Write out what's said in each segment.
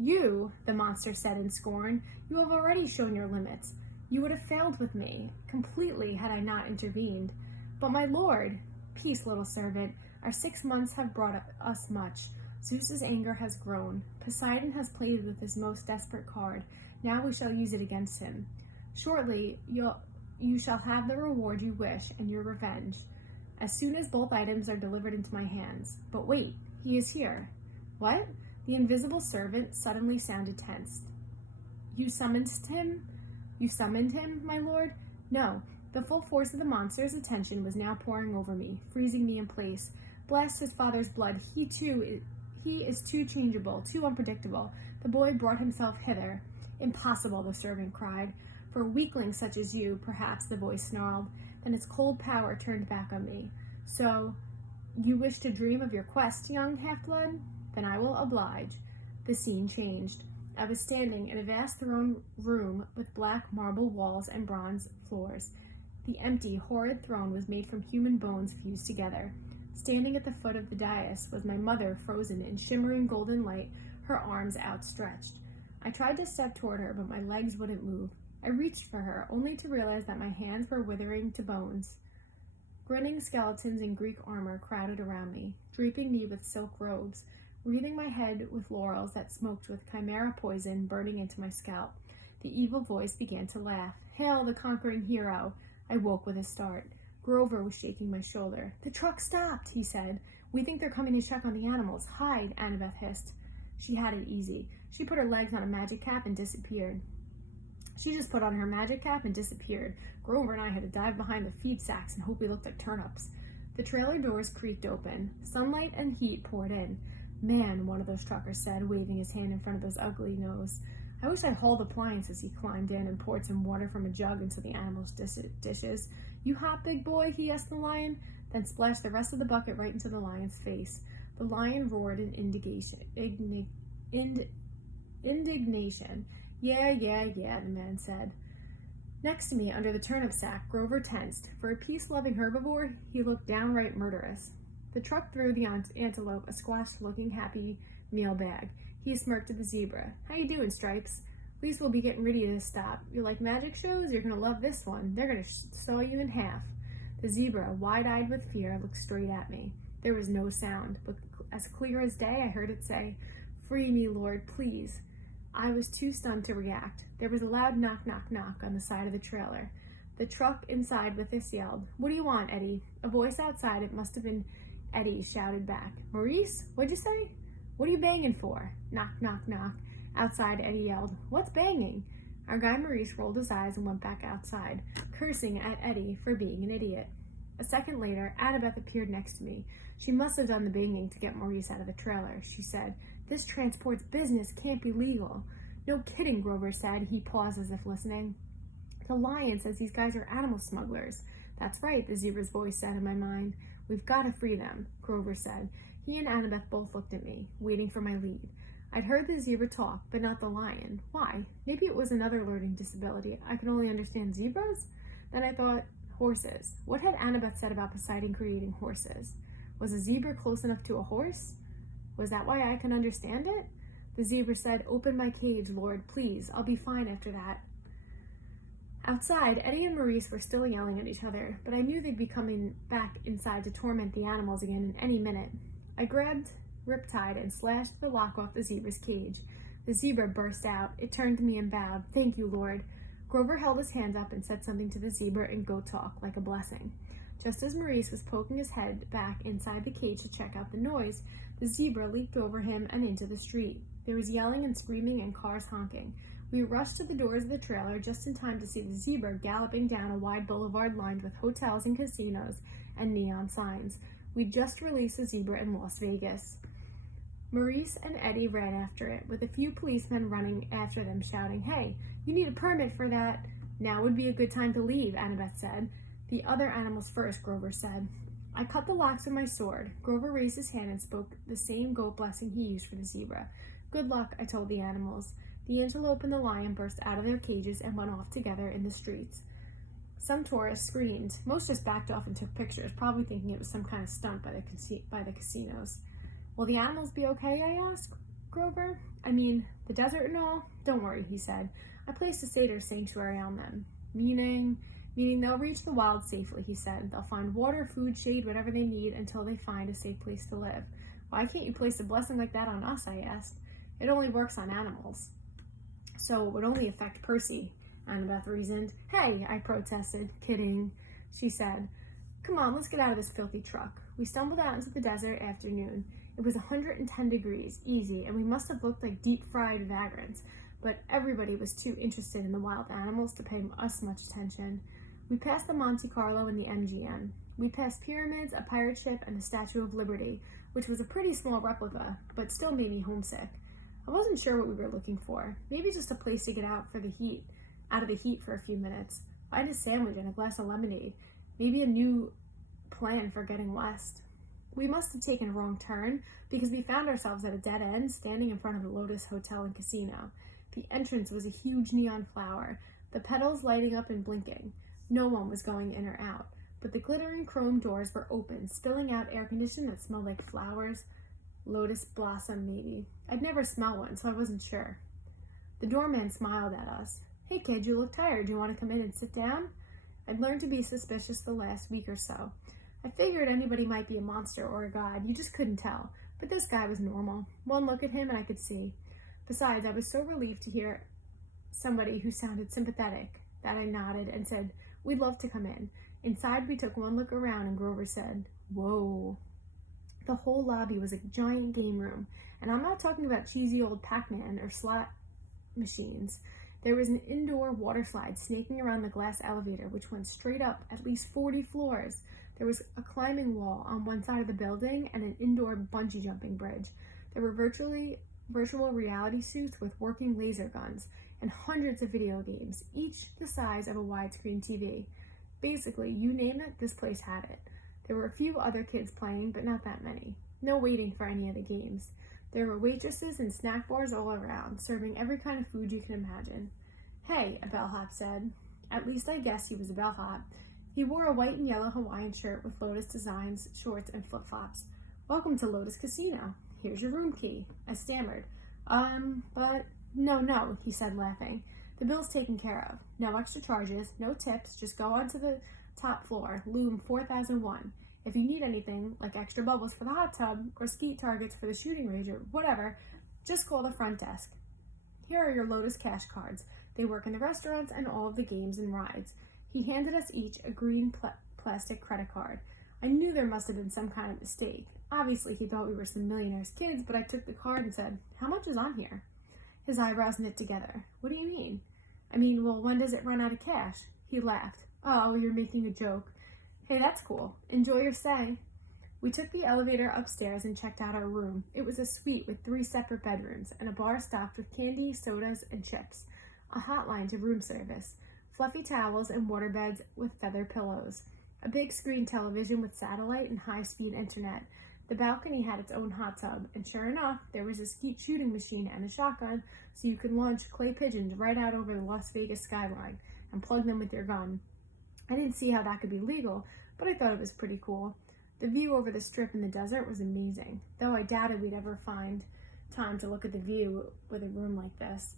You, the monster said in scorn, you have already shown your limits. You would have failed with me completely had I not intervened. But my lord, peace, little servant, our 6 months have brought us much. Zeus's anger has grown. Poseidon has played with his most desperate card. Now we shall use it against him. Shortly, you shall have the reward you wish and your revenge, as soon as both items are delivered into my hands. But wait, he is here. What? The invisible servant suddenly sounded tense. You summoned him? You summoned him, my lord? No. The full force of the monster's attention was now pouring over me, freezing me in place. Bless his father's blood. He is too changeable, too unpredictable. The boy brought himself hither. Impossible, the servant cried. For a weakling such as you, perhaps, the voice snarled. Then its cold power turned back on me. So, you wish to dream of your quest, young half-blood? Then I will oblige. The scene changed. I was standing in a vast throne room with black marble walls and bronze floors. The empty, horrid throne was made from human bones fused together. Standing at the foot of the dais was my mother, frozen in shimmering golden light, her arms outstretched. I tried to step toward her, but my legs wouldn't move. I reached for her, only to realize that my hands were withering to bones. Grinning skeletons in Greek armor crowded around me, draping me with silk robes, wreathing my head with laurels that smoked with chimera poison burning into my scalp. The evil voice began to laugh. Hail the conquering hero! I woke with a start. Grover was shaking my shoulder. The truck stopped, he said. We think they're coming to check on the animals. Hide, Annabeth hissed. She had it easy. She put her legs on a magic cap and disappeared. She just put on her magic cap and disappeared. Grover and I had to dive behind the feed sacks and hope we looked like turnips. The trailer doors creaked open. Sunlight and heat poured in. Man, one of those truckers said, waving his hand in front of his ugly nose. I wish I hauled appliances. He climbed in and poured some water from a jug into the animal's dishes. You hot, big boy? He asked the lion, then splashed the rest of the bucket right into the lion's face. The lion roared in indignation. Yeah, the man said. Next to me, under the turnip sack, Grover tensed. For a peace-loving herbivore, he looked downright murderous. The truck threw the antelope a squashed-looking happy meal bag. He smirked at the zebra. How you doing, Stripes? At least we'll be getting ready to stop. You like magic shows? You're going to love this one. They're going to saw you in half. The zebra, wide-eyed with fear, looked straight at me. There was no sound, but as clear as day, I heard it say, Free me, Lord, please. I was too stunned to react. There was a loud knock, knock, knock on the side of the trailer. The truck inside with this yelled, What do you want, Eddie? A voice outside, it must have been Eddie, shouted back. Maurice, what'd you say? What are you banging for? Knock, knock, knock. Outside, Eddie yelled, What's banging? Our guy Maurice rolled his eyes and went back outside, cursing at Eddie for being an idiot. A second later, Annabeth appeared next to me. She must have done the banging to get Maurice out of the trailer. She said, This transport's business can't be legal. No kidding, Grover said. He paused as if listening. The lion says these guys are animal smugglers. That's right, the zebra's voice said in my mind. We've got to free them, Grover said. He and Annabeth both looked at me, waiting for my lead. I'd heard the zebra talk, but not the lion. Why? Maybe it was another learning disability. I could only understand zebras? Then I thought, horses. What had Annabeth said about Poseidon creating horses? Was a zebra close enough to a horse? Was that why I can understand it? The zebra said, Open my cage, Lord, please. I'll be fine after that. Outside, Eddie and Maurice were still yelling at each other, but I knew they'd be coming back inside to torment the animals again in any minute. I grabbed Riptide and slashed the lock off the zebra's cage. The zebra burst out. It turned to me and bowed. Thank you, Lord. Grover held his hand up and said something to the zebra in goat talk, like a blessing. Just as Maurice was poking his head back inside the cage to check out the noise, the zebra leaped over him and into the street. There was yelling and screaming and cars honking. We rushed to the doors of the trailer just in time to see the zebra galloping down a wide boulevard lined with hotels and casinos and neon signs. We'd just released the zebra in Las Vegas. Maurice and Eddie ran after it, with a few policemen running after them, shouting, Hey, you need a permit for that. Now would be a good time to leave, Annabeth said. The other animals first, Grover said. I cut the locks with my sword. Grover raised his hand and spoke the same goat blessing he used for the zebra. Good luck, I told the animals. The antelope and the lion burst out of their cages and went off together in the streets. Some tourists screamed. Most just backed off and took pictures, probably thinking it was some kind of stunt by the casinos. Will the animals be okay, I asked Grover. I mean, The desert and all? Don't worry, he said. I placed a satyr sanctuary on them. Meaning they'll reach the wild safely, he said. They'll find water, food, shade, whatever they need until they find a safe place to live. Why can't you place a blessing like that on us, I asked. It only works on animals. So it would only affect Percy, Annabeth reasoned. Hey, I protested. Kidding, she said. Come on, let's get out of this filthy truck. We stumbled out into the desert afternoon. It was 110 degrees, easy, and we must have looked like deep-fried vagrants, but everybody was too interested in the wild animals to pay us much attention. We passed the Monte Carlo and the MGM. We passed pyramids, a pirate ship, and the Statue of Liberty, which was a pretty small replica, but still made me homesick. I wasn't sure what we were looking for. Maybe just a place to get out of the heat for a few minutes. Find a sandwich and a glass of lemonade. Maybe a new plan for getting west. We must have taken a wrong turn because we found ourselves at a dead end standing in front of the Lotus Hotel and Casino. The entrance was a huge neon flower, the petals lighting up and blinking. No one was going in or out, but the glittering chrome doors were open, spilling out air conditioning that smelled like flowers. Lotus blossom, maybe. I'd never smelled one, so I wasn't sure. The doorman smiled at us. Hey kid, you look tired. Do you want to come in and sit down? I'd learned to be suspicious the last week or so. I figured anybody might be a monster or a god. You just couldn't tell. But this guy was normal. One look at him and I could see. Besides, I was so relieved to hear somebody who sounded sympathetic that I nodded and said, we'd love to come in. Inside, we took one look around and Grover said, whoa. The whole lobby was a giant game room. And I'm not talking about cheesy old Pac-Man or slot machines. There was an indoor water slide snaking around the glass elevator, which went straight up at least 40 floors. There was a climbing wall on one side of the building and an indoor bungee jumping bridge. There were virtual reality suits with working laser guns and hundreds of video games, each the size of a widescreen TV. Basically, you name it, this place had it. There were a few other kids playing, but not that many. No waiting for any of the games. There were waitresses and snack bars all around, serving every kind of food you can imagine. Hey, a bellhop said. At least I guess he was a bellhop. He wore a white and yellow Hawaiian shirt with Lotus designs, shorts, and flip-flops. Welcome to Lotus Casino. Here's your room key. I stammered. But no, he said, laughing. The bill's taken care of. No extra charges, no tips, just go on to the top floor, loom 4001. If you need anything, like extra bubbles for the hot tub, or skeet targets for the shooting range, or whatever, just call the front desk. Here are your Lotus cash cards. They work in the restaurants and all of the games and rides. He handed us each a green plastic credit card. I knew there must have been some kind of mistake. Obviously, he thought we were some millionaires' kids, but I took the card and said, how much is on here? His eyebrows knit together. What do you mean? Well, when does it run out of cash? He laughed. Oh, you're making a joke. Hey, that's cool. Enjoy your stay. We took the elevator upstairs and checked out our room. It was a suite with 3 separate bedrooms and a bar stocked with candy, sodas, and chips, a hotline to room service, fluffy towels and waterbeds with feather pillows, a big screen television with satellite and high-speed internet. The balcony had its own hot tub, and sure enough, there was a skeet shooting machine and a shotgun, so you could launch clay pigeons right out over the Las Vegas skyline and plug them with your gun. I didn't see how that could be legal, but I thought it was pretty cool. The view over the strip in the desert was amazing, though I doubted we'd ever find time to look at the view with a room like this.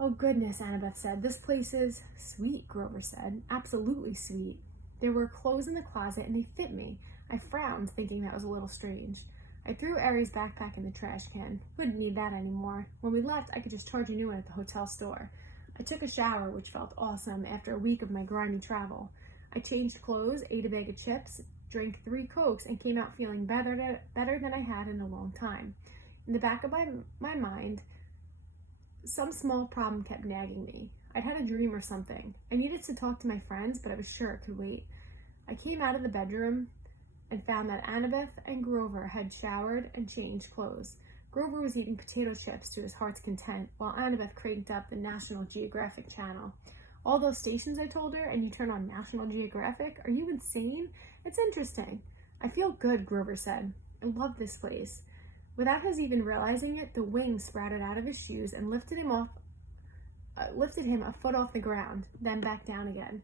Oh goodness, Annabeth said. This place is sweet, Grover said. Absolutely sweet. There were clothes in the closet and they fit me. I frowned, thinking that was a little strange. I threw Ari's backpack in the trash can. Wouldn't need that anymore. When we left, I could just charge a new one at the hotel store. I took a shower, which felt awesome after a week of my grimy travel. I changed clothes, ate a bag of chips, drank 3 Cokes, and came out feeling better than I had in a long time. In the back of my mind, some small problem kept nagging me. I'd had a dream or something. I needed to talk to my friends, but I was sure it could wait. I came out of the bedroom and found that Annabeth and Grover had showered and changed clothes. Grover was eating potato chips to his heart's content, while Annabeth cranked up the National Geographic channel. All those stations, I told her, and you turn on National Geographic? Are you insane? It's interesting. I feel good, Grover said. I love this place. Without his even realizing it, the wings sprouted out of his shoes and lifted him a foot off the ground, then back down again.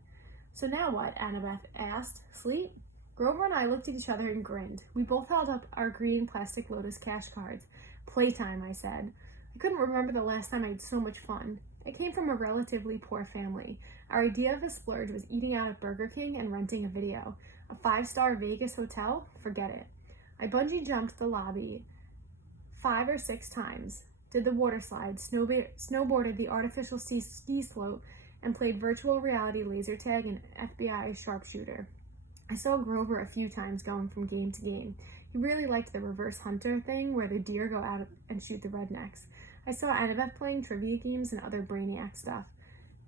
So now what? Annabeth asked. Sleep? Grover and I looked at each other and grinned. We both held up our green plastic Lotus cash cards. Playtime, I said. I couldn't remember the last time I had so much fun. I came from a relatively poor family. Our idea of a splurge was eating out at Burger King and renting a video. A 5-star Vegas hotel? Forget it. I bungee jumped the lobby 5 or 6 times, did the water slide, snowboarded the artificial ski slope, and played virtual reality laser tag and FBI sharpshooter. I saw Grover a few times going from game to game. He really liked the reverse hunter thing where the deer go out and shoot the rednecks. I saw Annabeth playing trivia games and other Brainiac stuff.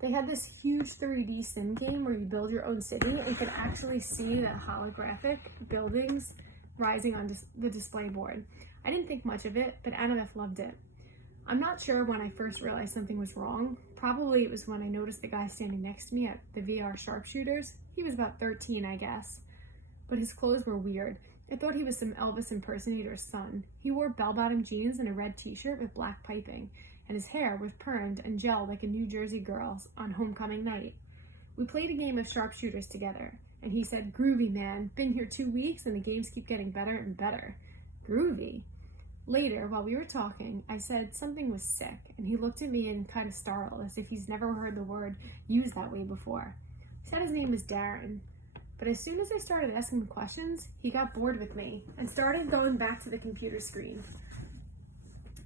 They had this huge 3D sim game where you build your own city and could actually see the holographic buildings rising on the display board. I didn't think much of it, but Annabeth loved it. I'm not sure when I first realized something was wrong. Probably it was when I noticed the guy standing next to me at the VR sharpshooters. He was about 13, I guess. But his clothes were weird. I thought he was some Elvis impersonator's son. He wore bell-bottom jeans and a red t-shirt with black piping, and his hair was permed and gelled like a New Jersey girl's on homecoming night. We played a game of sharpshooters together, and he said, "Groovy, man. Been here 2 weeks and the games keep getting better and better." Groovy? Later, while we were talking, I said something was sick, and he looked at me and kind of startled, as if he's never heard the word used that way before. He said his name was Darren, but as soon as I started asking him questions, he got bored with me and started going back to the computer screen.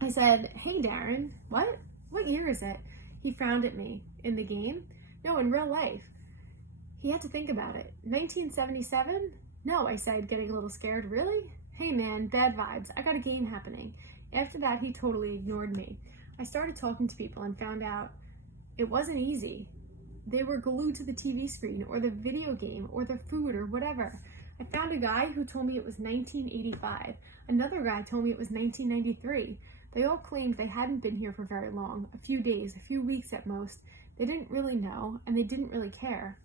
I said, "Hey, Darren, what? What year is it?" He frowned at me. "In the game?" "No, in real life." He had to think about it. 1977? "No," I said, getting a little scared. "Really?" "Hey man, bad vibes. I got a game happening." After that, he totally ignored me. I started talking to people and found out it wasn't easy. They were glued to the TV screen or the video game or the food or whatever. I found a guy who told me it was 1985. Another guy told me it was 1993. They all claimed they hadn't been here for very long, a few days, a few weeks at most. They didn't really know, and they didn't really care.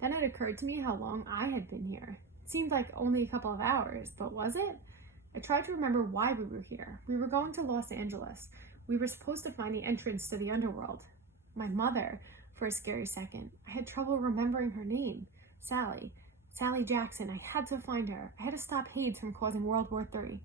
Then it occurred to me how long I had been here. It seemed like only a couple of hours, but was it? I tried to remember why we were here. We were going to Los Angeles. We were supposed to find the entrance to the underworld. My mother, for a scary second. I had trouble remembering her name. Sally Jackson. I had to find her. I had to stop Hades from causing World War III.